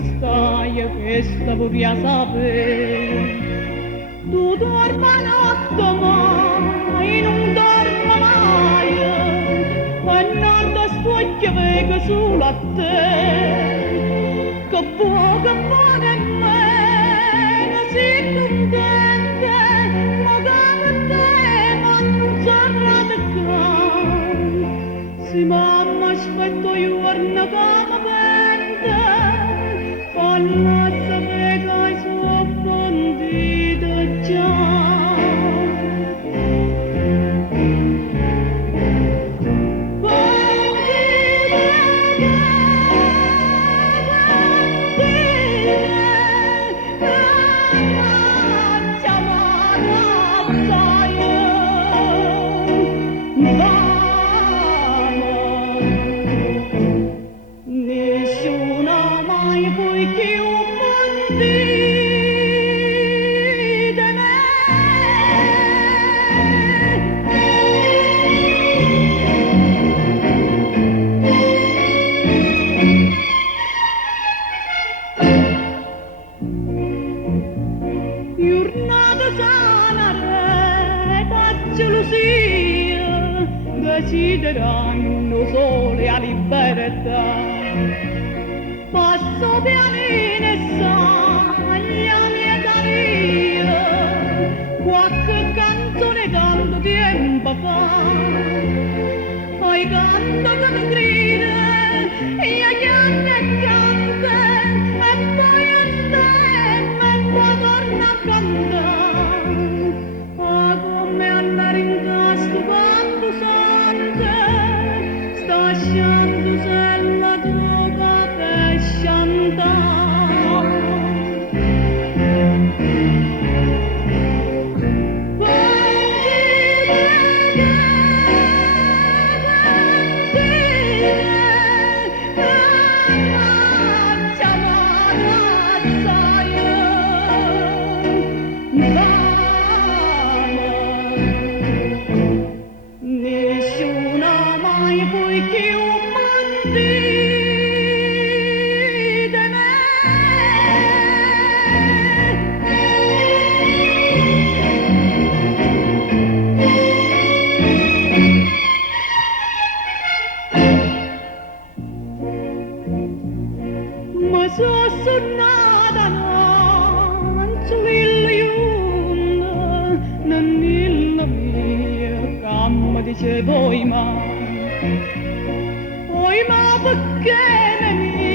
stai che sta pure a sapere. Tu dorma notte mai, non dorma mai, e non ti spoglia vega solo a te, che può che fa nemmeno si contente, ma che te non sarà da si mamma aspetto giorno che mi vende, pallazza che hai soffondito già. Nessuno mai puoi più condire me. Giornata sana reta gelosia, desiderando sole a libertà. Passo pianine e saglia lieta via, qualche canzone tanto tempo fa. Poi canto che mi grida, io chiamo e canta, e poi a stemma e poi torno a cantare. Ah, come andare in tasto quando sente, sta sciando se la droga per sciantare. Nessuno mai puoi più mandire me. Ma so suonata non so non nella mia camma dice poi ma perché mi